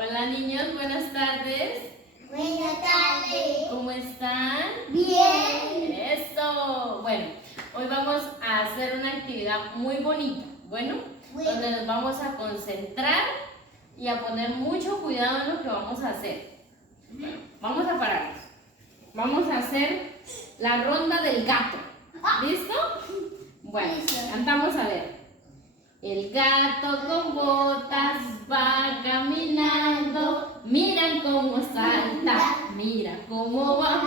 Hola niños, buenas tardes. Buenas tardes. ¿Cómo están? Bien. Eso. Bueno, hoy vamos a hacer una actividad muy bonita. Donde nos vamos a concentrar y a poner mucho cuidado en lo que vamos a hacer. Vamos a pararnos. Vamos a hacer la ronda del gato. ¿Listo? Bueno, cantamos a ver. El gato con botas va caminando, miran cómo salta, mira cómo va.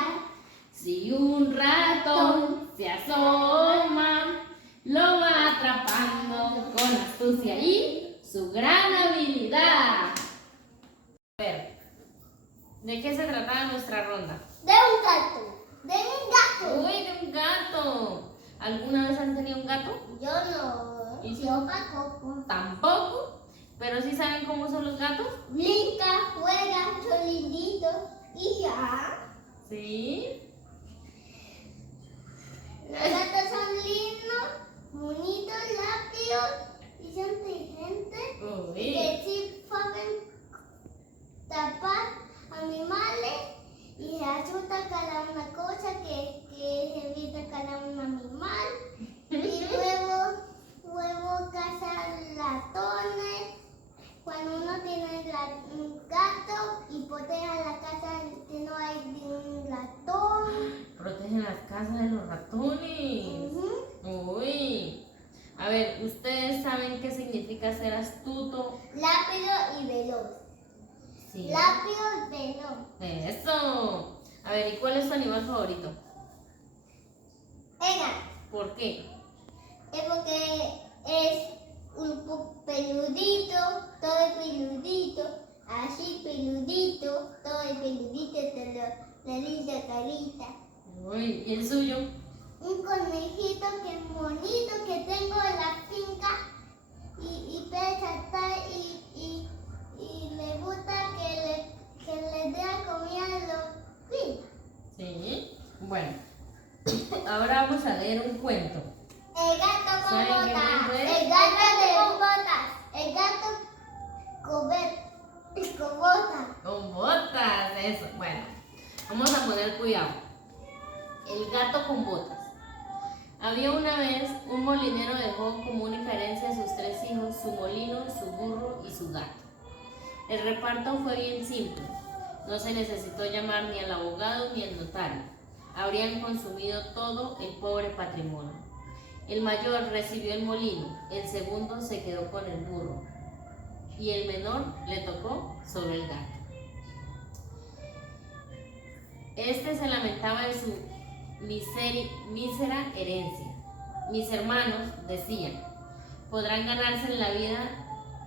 Si un ratón se asoma, lo va atrapando con astucia y su gran habilidad. A ver, ¿de qué se trataba nuestra ronda? De un gato. De un gato. ¡Uy, de un gato! ¿Alguna vez han tenido un gato? Yo no. ¿Y tú? Yo tampoco. Tampoco, pero sí saben cómo son los gatos. Brinca, juega, son linditos y ya. Sí. Los gatos son lindos, bonitos, rápidos y son inteligentes. Uy. Que sí saben tapar animales y se asusta cada una cosa que se evita cada un animal. Y luego cazan ratones. Cuando uno tiene un gato y protege la casa que no hay ningún ratón. Protegen las casas de los ratones. Uy. A ver, ¿ustedes saben qué significa ser astuto? Rápido y veloz. Sí. Rápido y veloz. Eso. A ver, ¿y cuál es tu animal favorito? El gato. ¿Por qué? Es porque es un poco peludito, todo peludito, así peludito, todo peludito, la linda carita. Uy, ¿y el suyo? Un conejito que es bonito que tengo en la finca y puede saltar y le gusta que le dé comida a los pillos. Sí. Bueno, ahora vamos a leer un cuento. El gato con ¿Saben qué botas. cuento es? El gato con botas. El gato con botas. Con botas, eso. Bueno, vamos a poner cuidado. El gato con botas. Había una vez un molinero dejó como única herencia a sus 3 hijos, su molino, su burro y su gato. El reparto fue bien simple. No se necesitó llamar ni al abogado ni al notario. Habrían consumido todo el pobre patrimonio. El mayor recibió el molino, el segundo se quedó con el burro y el menor le tocó solo el gato. Este se lamentaba de su mísera herencia. Mis hermanos, decían, podrán ganarse en la vida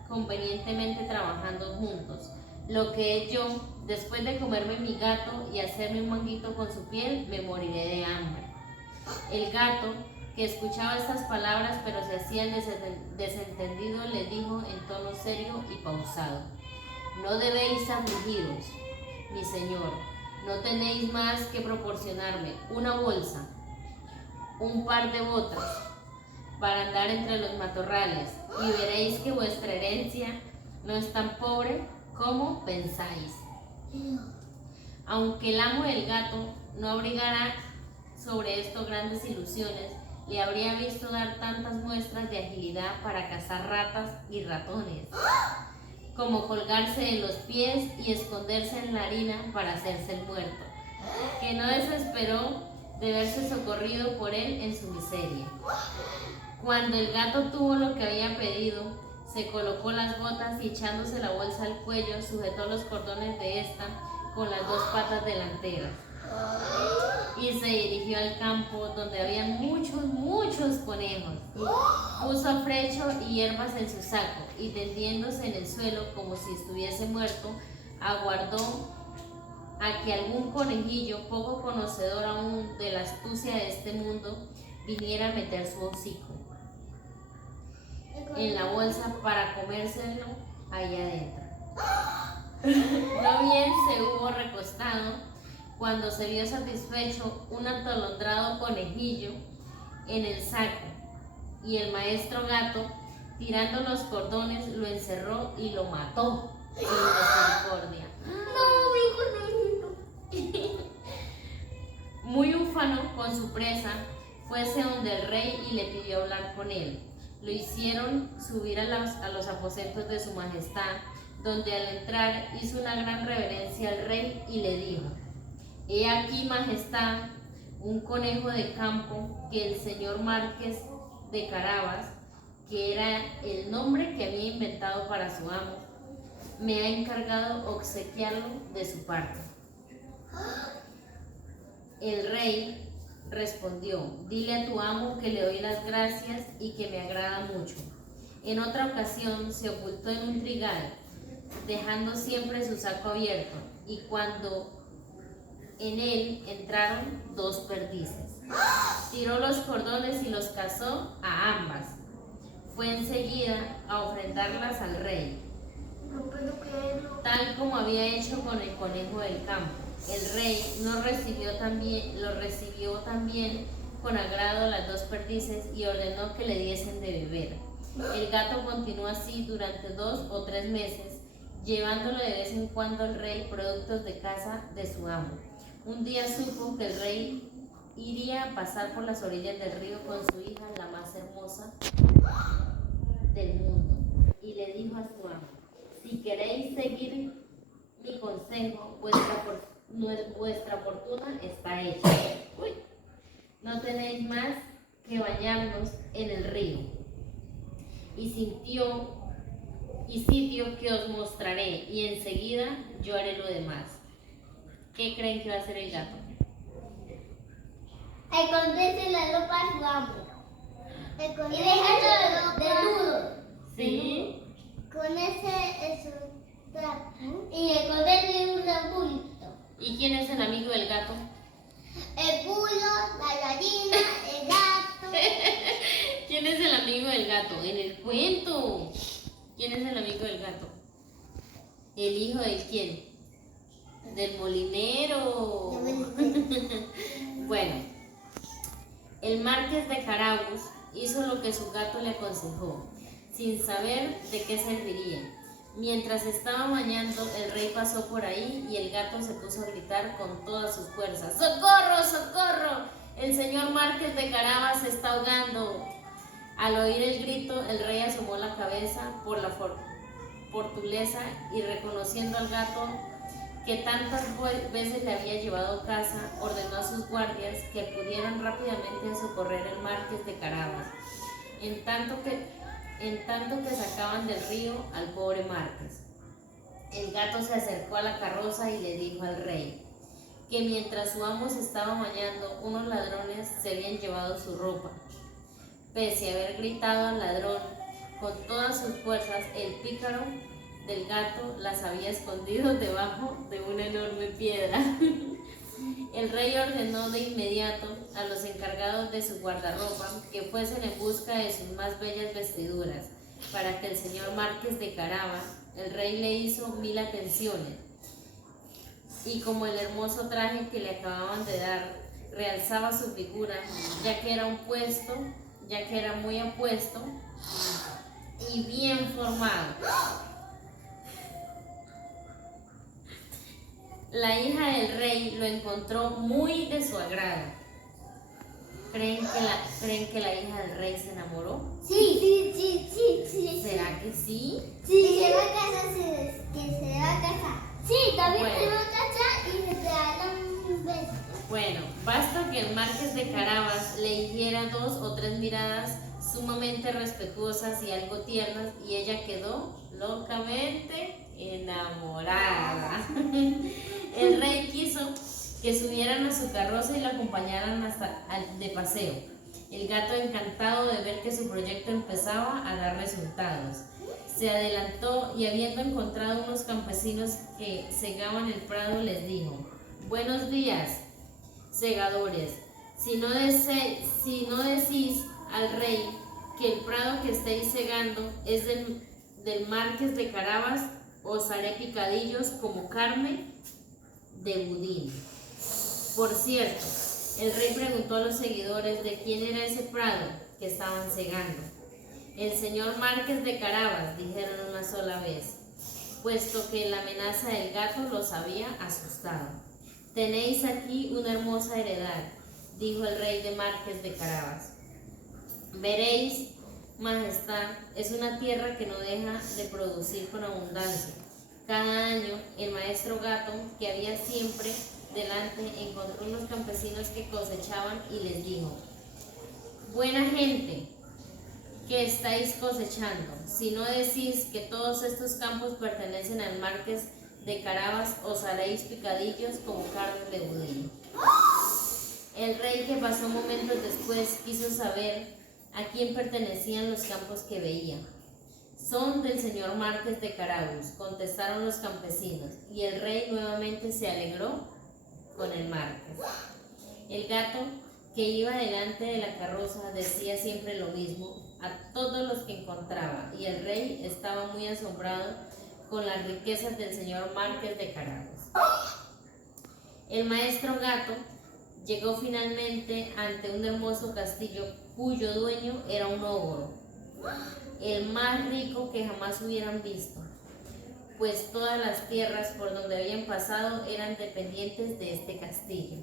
convenientemente trabajando juntos. Lo que yo, después de comerme mi gato y hacerme un manguito con su piel, me moriré de hambre. El gato, que escuchaba estas palabras pero se hacía desentendido, le dijo en tono serio y pausado: no debéis afligiros, mi señor, no tenéis más que proporcionarme una bolsa, un par de botas para andar entre los matorrales y veréis que vuestra herencia no es tan pobre como pensáis. Aunque el amo del gato no abrigara sobre esto grandes ilusiones, le habría visto dar tantas muestras de agilidad para cazar ratas y ratones, como colgarse de los pies y esconderse en la harina para hacerse el muerto, que no desesperó de verse socorrido por él en su miseria. Cuando el gato tuvo lo que había pedido, se colocó las botas y echándose la bolsa al cuello, sujetó los cordones de esta con las 2 patas delanteras y se dirigió al campo donde había muchos conejos. Puso frecho y hierbas en su saco y tendiéndose en el suelo como si estuviese muerto, aguardó a que algún conejillo, poco conocedor aún de la astucia de este mundo, viniera a meter su hocico en la bolsa para comérselo ahí adentro. No bien se hubo recostado cuando se vio satisfecho un atolondrado conejillo en el saco, y el maestro gato, tirando los cordones, lo encerró y lo mató. sin misericordia. No, mi conejito. Muy ufano con su presa, fuese donde el rey y le pidió hablar con él. Lo hicieron subir a los aposentos de su majestad, donde al entrar hizo una gran reverencia al rey y le dijo: He aquí, majestad, un conejo de campo que el señor Marqués de Carabas, que era el nombre que había inventado para su amo, me ha encargado obsequiarlo de su parte. El rey respondió: Dile a tu amo que le doy las gracias y que me agrada mucho. En otra ocasión se ocultó en un trigal, dejando siempre su saco abierto, y cuando en él entraron 2 perdices, tiró los cordones y los cazó a ambas. Fue enseguida a ofrendarlas al rey, tal como había hecho con el conejo del campo. El rey lo recibió también con agrado las 2 perdices y ordenó que le diesen de beber. El gato continuó así durante 2 o 3 meses, llevándole de vez en cuando al rey productos de caza de su amo. Un día supo que el rey iría a pasar por las orillas del río con su hija, la más hermosa del mundo, y le dijo a su amo: Si queréis seguir mi consejo, vuestra fortuna está hecha. No tenéis más que bañarnos en el río y sitio que os mostraré, y enseguida yo haré lo demás. ¿Qué creen que va a hacer el gato? Esconderse la ropa a su amo. Y dejarlo desnudo. Sí. Con ese es un trapo. Y esconderle un bulto. ¿Y quién es el amigo del gato? El culo, la gallina, el gato. ¿Quién es el amigo del gato? En el cuento. ¿Quién es el amigo del gato? ¿El hijo de quién? Del molinero. Bueno, el Marqués de Carabas hizo lo que su gato le aconsejó, sin saber de qué serviría. Mientras estaba bañando, el rey pasó por ahí y el gato se puso a gritar con todas sus fuerzas: ¡Socorro, socorro! El señor Marqués de Carabas se está ahogando. Al oír el grito, el rey asomó la cabeza por la fortaleza y, reconociendo al gato que tantas veces le había llevado caza, ordenó a sus guardias que acudieran rápidamente a socorrer al Marqués de Carabas, en tanto que sacaban del río al pobre Marqués. El gato se acercó a la carroza y le dijo al rey que mientras su amo se estaba bañando, unos ladrones se habían llevado su ropa. Pese a haber gritado al ladrón con todas sus fuerzas, el pícaro del gato las había escondido debajo de una enorme piedra. El rey ordenó de inmediato a los encargados de su guardarropa que fuesen en busca de sus más bellas vestiduras para que el señor Marqués de Carabas. El rey le hizo 1000 atenciones, y como el hermoso traje que le acababan de dar realzaba su figura, ya que era muy apuesto y bien formado, la hija del rey lo encontró muy de su agrado. ¿Creen que la hija del rey se enamoró? Sí. ¿Será que sí? Sí, se va a casar, que se va a casar. Sí, también Bueno. se va a casar y se regalan un beso. Bueno, basta que el Marqués de Carabas le hiciera 2 o 3 miradas sumamente respetuosas y algo tiernas, y ella quedó locamente enamorada. El rey quiso que subieran a su carroza y la acompañaran de paseo. El gato, encantado de ver que su proyecto empezaba a dar resultados, se adelantó y, habiendo encontrado unos campesinos que segaban el prado, les dijo: Buenos días, segadores. Si no decís al rey que el prado que estáis segando es del Marqués de Carabas, os haré picadillos como carne de budín. Por cierto, el rey preguntó a los seguidores de quién era ese prado que estaban segando. El señor Marqués de Carabas, dijeron una sola vez. puesto que la amenaza del gato los había asustado. «Tenéis aquí una hermosa heredad», dijo el rey de Marques de Carabas. «Veréis, Majestad, es una tierra que no deja de producir con abundancia. Cada año el maestro gato, que había siempre delante, encontró unos campesinos que cosechaban y les dijo: «Buena gente, ¿qué estáis cosechando? Si no decís que todos estos campos pertenecen al Marqués de Carabas, os haréis picadillos como carne de budillo». El rey, que pasó momentos después, quiso saber a quién pertenecían los campos que veía. «Son del señor Marqués de Carabas», contestaron los campesinos, y el rey nuevamente se alegró con el Marqués. El gato, que iba delante de la carroza, decía siempre lo mismo a todos los que encontraba, y el rey estaba muy asombrado con las riquezas del señor Marqués de Carabas. El maestro gato llegó finalmente ante un hermoso castillo cuyo dueño era un ogro, el más rico que jamás hubieran visto, pues todas las tierras por donde habían pasado eran dependientes de este castillo.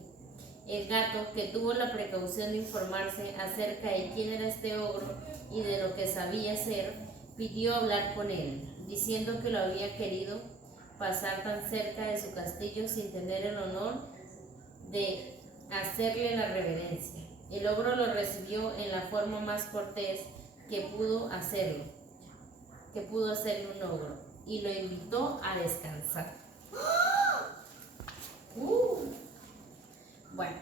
El gato, que tuvo la precaución de informarse acerca de quién era este ogro y de lo que sabía hacer, pidió hablar con él, diciendo que lo había querido pasar tan cerca de su castillo sin tener el honor de hacerle la reverencia. El ogro lo recibió en la forma más cortés que pudo hacerlo un ogro, y lo invitó a descansar. Bueno,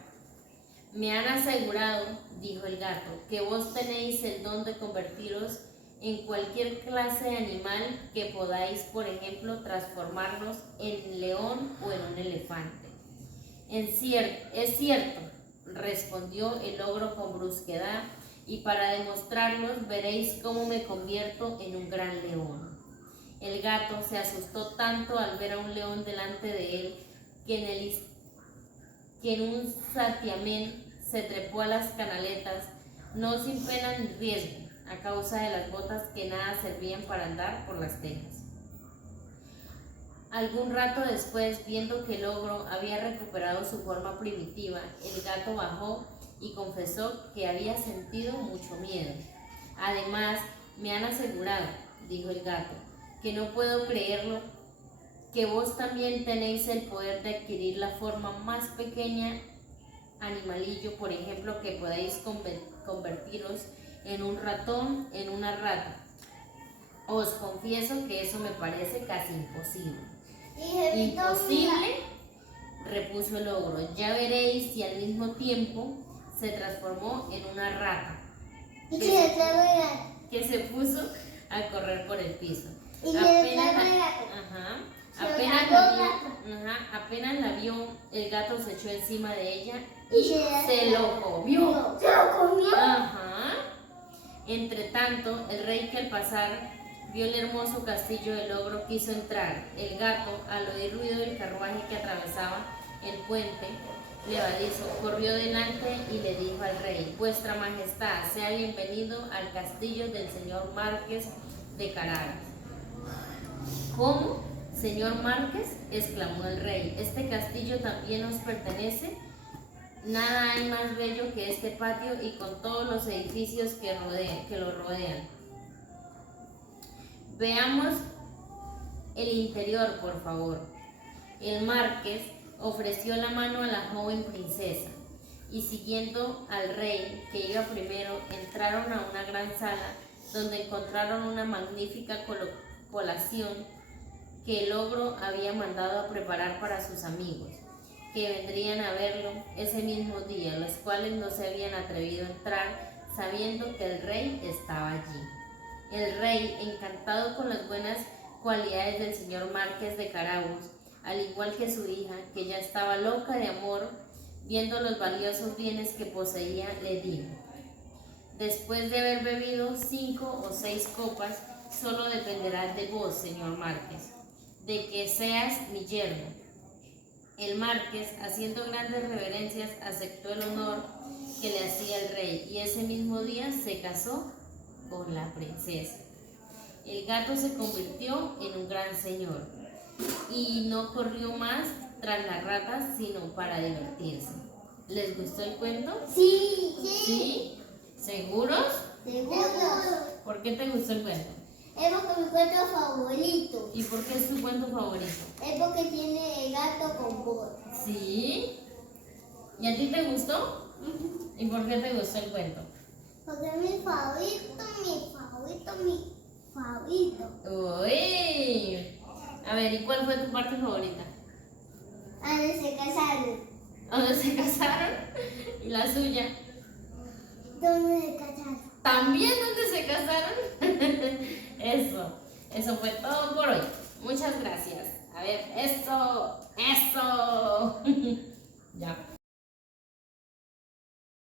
me han asegurado, dijo el gato, que vos tenéis el don de convertiros en cualquier clase de animal que podáis, por ejemplo, transformarnos en león o en un elefante. Es cierto, respondió el ogro con brusquedad, y para demostrarlos veréis cómo me convierto en un gran león. El gato se asustó tanto al ver a un león delante de él que en un santiamén se trepó a las canaletas, no sin pena ni riesgo, a causa de las botas que nada servían para andar por las tejas. Algún rato después, viendo que el ogro había recuperado su forma primitiva, el gato bajó y confesó que había sentido mucho miedo. «Además, me han asegurado», dijo el gato, «que no puedo creerlo, que vos también tenéis el poder de adquirir la forma más pequeña animalillo, por ejemplo, que podéis convertiros en un ratón, en una rata. Os confieso que eso me parece casi imposible». «¿Imposible?», repuso el ogro. «Ya veréis si al mismo tiempo se transformó en una rata que se puso a correr por el piso. Apenas la vio, el gato se echó encima de ella y se lo comió. Entretanto, el rey, que al pasar vio el hermoso castillo del ogro, quiso entrar. El gato, al oír ruido del carruaje que atravesaba el puente levadizo, corrió delante y le dijo al rey: «Vuestra Majestad, sea bienvenido al castillo del señor Marqués de Carabas». «¿Cómo, señor Marqués?», exclamó el rey. «¿Este castillo también os pertenece? Nada hay más bello que este patio y con todos los edificios que lo rodean. Veamos el interior, por favor». El marqués ofreció la mano a la joven princesa y, siguiendo al rey, que iba primero, entraron a una gran sala donde encontraron una magnífica colación que el ogro había mandado a preparar para sus amigos, que vendrían a verlo ese mismo día, los cuales no se habían atrevido a entrar sabiendo que el rey estaba allí. El rey, encantado con las buenas cualidades del señor Marqués de Carabas, al igual que su hija, que ya estaba loca de amor, viendo los valiosos bienes que poseía, le dijo: «Después de haber bebido 5 o 6 copas, solo dependerá de vos, señor Marqués, de que seas mi yerno». El marqués, haciendo grandes reverencias, aceptó el honor que le hacía el rey, y ese mismo día se casó con la princesa. el gato se convirtió en un gran señor y no corrió más tras las ratas, sino para divertirse. ¿Les gustó el cuento? Sí. ¿Sí? ¿Seguros? Seguro. ¿Por qué te gustó el cuento? Es porque mi cuento favorito. ¿Y por qué es tu cuento favorito? Es porque tiene el gato con botas. ¿Sí? ¿Y a ti te gustó? ¿Y por qué te gustó el cuento? Porque es mi favorito, mi favorito. ¡Uy! A ver, ¿y cuál fue tu parte favorita? Donde se casaron. ¿Dónde se casaron? ¿Y la suya? ¿Dónde se casaron? ¿También dónde se casaron? Eso fue todo por hoy. Muchas gracias. A ver, eso. Ya.